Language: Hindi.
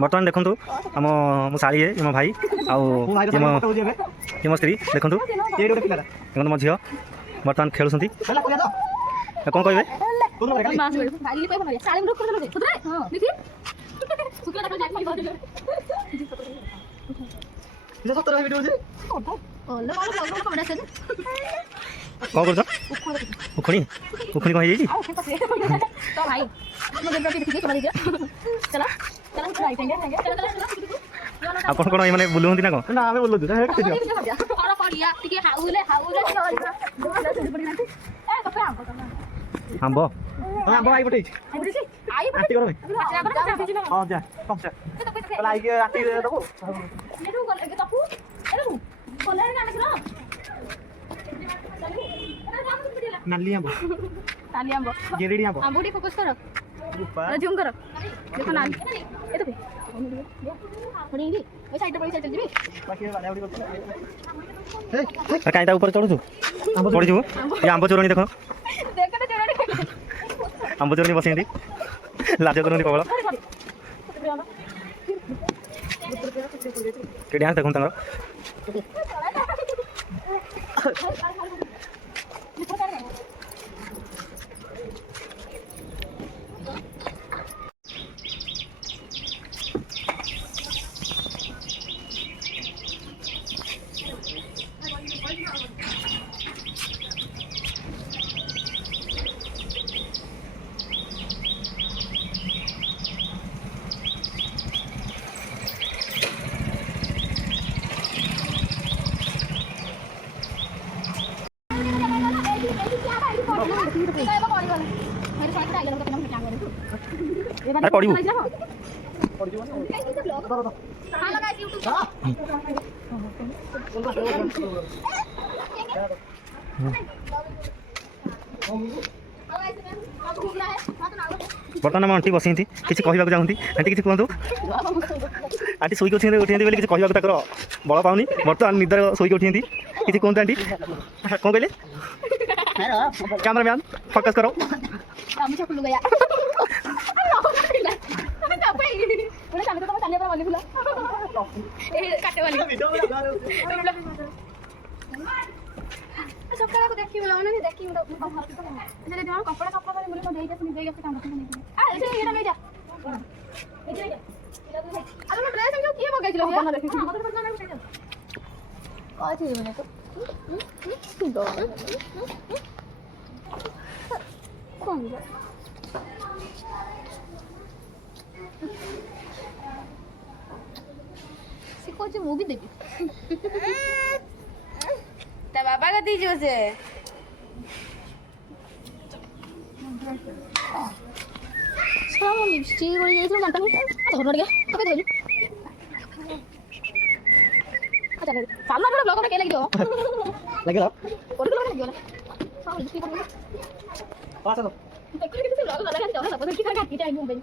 बर्तमान देखु आम मो शाड़ी है मो भाई आउ मो स्त्री देखु मो झील बर्तमान खेलुं कौन कहे कौन कर उखुणी उखुणी कौन आप कौन ये बुलूँ ना कौन आंब आंब आई पटे आंटी करो हां जा कम से आई के आंटी देबो नाली आंब गेरेडी आंब आंबुडी फोकस करो जूम करो देखो नाली ए तो पड़ेगी ओई साइड पड़ी साइड चल जीबी बाकी वाले आवडी कहीं ऊपर चढ़ू पड़ी जीव ये आंब चोरणी देख देखो तो चोरणी आंब चोरणी बस लाज करनी प्रबल के डांस देखो अरे पड़ू बर्तमान आम आंटी बसी किसी कहवाक चाहती आंटी किसी कहतु आंटी शोक उठी उठी बोली किसी कहवाक बल पाऊनी बर्तमान निदर शोक उठी किसी कहतु आंटी कौन कहले कैमरामैन फोकस करो सकाळ को देखि बोला ने देखि जरे जो कपड़ा कपड़ा करे बोले देई जस देई जस काम करते नहीं आ ए एटा ले जा अरे मैं ड्रेस जो किए मगाई छिलो बना देखि मत पड़ना नहीं आ छी बने तो कौन जा सिको जे मूवी देबी ता बाबा का दीजिए उसे सामो लिपस्टिक बोली जाइछो मानता नहीं धर गया कबे धरि अच्छा सामना बड़ा ब्लॉग में के लगी दो लगे ला और ब्लॉग लगी वाला सामो लिपस्टिक पास दो देखो किसी ब्लॉग लगा के जाओ ना पता की कर काटी टाइम में